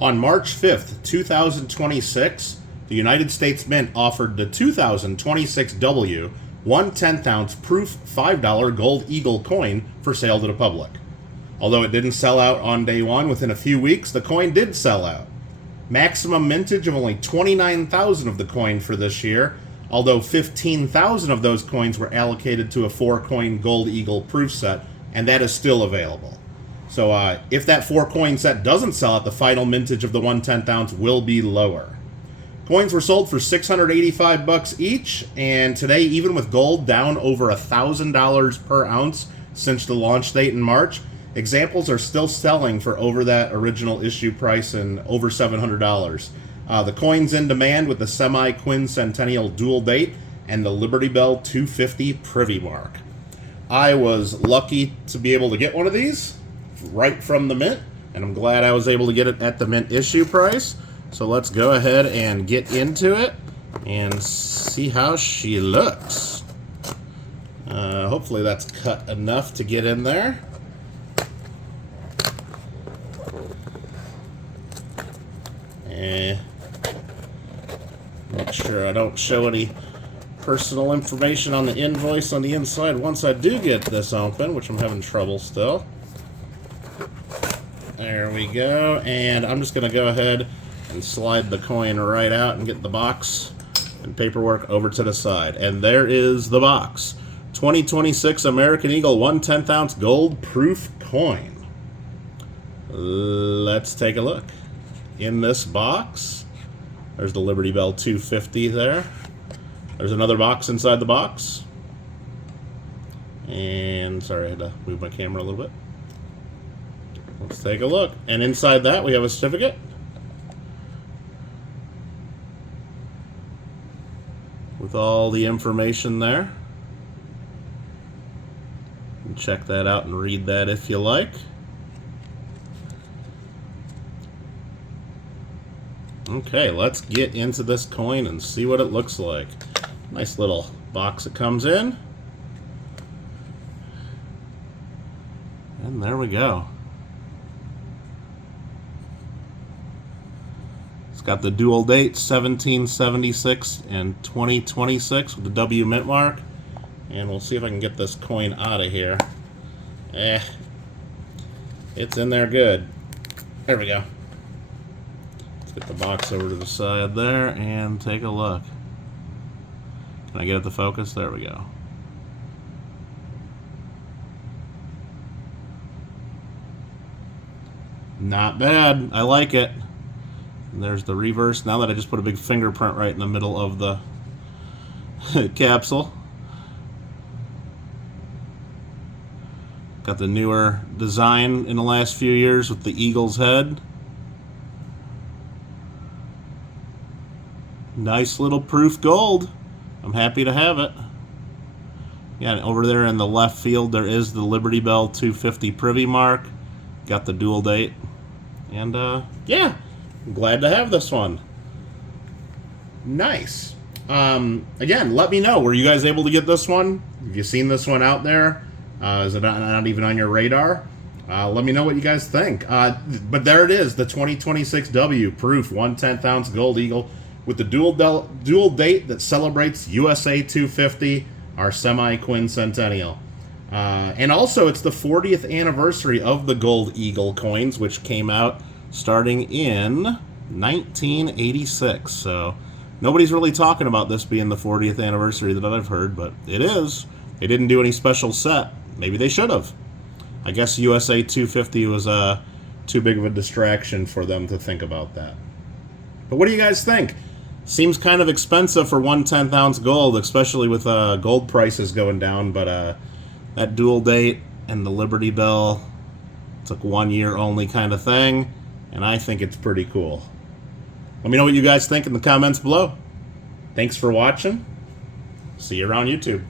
On March 5th, 2026, the United States Mint offered the 2026W 1/10 ounce proof $5 Gold Eagle coin for sale to the public. Although it didn't sell out on day one, within a few weeks, the coin did sell out. Maximum mintage of only 29,000 of the coin for this year, although 15,000 of those coins were allocated to a 4-coin Gold Eagle proof set, and that is still available. So if that 4-coin set doesn't sell out, the final mintage of the 1/10 ounce will be lower. Coins were sold for $685 each, and today, even with gold down over $1,000 per ounce since the launch date in March, examples are still selling for over that original issue price and over $700. The coin's in demand with the Semiquincentennial dual date and the Liberty Bell 250 Privy mark. I was lucky to be able to get one of these right from the mint, and I'm glad I was able to get it at the mint issue price. So let's go ahead and get into it and see how she looks. Hopefully that's cut enough to get in there. Make sure I don't show any personal information on the invoice on the inside once I do get this open, which I'm having trouble still. There we go, and I'm just going to go ahead and slide the coin right out and get the box and paperwork over to the side. And there is the box. 2026 American Eagle 1/10 ounce gold proof coin. Let's take a look. In this box, there's the Liberty Bell 250 there. There's another box inside the box. And sorry, I had to move my camera a little bit. Let's take a look. And inside that, we have a certificate. With all the information there. You can check that out and read that if you like. Okay, let's get into this coin and see what it looks like. Nice little box it comes in. And there we go. It's got the dual date, 1776 and 2026 with the W mint mark. And we'll see if I can get this coin out of here. It's in there good. There we go. Let's get the box over to the side there and take a look. Can I get it to focus? There we go. Not bad. I like it. And there's the reverse. Now that I just put a big fingerprint right in the middle of the capsule. Got the newer design in the last few years with the eagle's head. Nice little proof gold. I'm happy to have it. Yeah, and over there in the left field there is the Liberty Bell 250 Privy mark. Got the dual date. And yeah, I'm glad to have this one. Nice. Again, let me know. Were you guys able to get this one? Have you seen this one out there? Is it not even on your radar? Let me know what you guys think. But there it is, the 2026W proof 1/10 ounce Gold Eagle with the dual date that celebrates USA 250, our Semiquincentennial. And also, it's the 40th anniversary of the Gold Eagle coins, which came out starting in 1986. So nobody's really talking about this being the 40th anniversary that I've heard, but it is. They didn't do any special set. Maybe they should have. I guess USA 250 was too big of a distraction for them to think about that. But what do you guys think? Seems kind of expensive for 1/10 ounce gold, especially with gold prices going down, but that dual date and the Liberty Bell, it's like 1 year only kind of thing, and I think it's pretty cool. Let me know what you guys think in the comments below. Thanks for watching. See you around YouTube.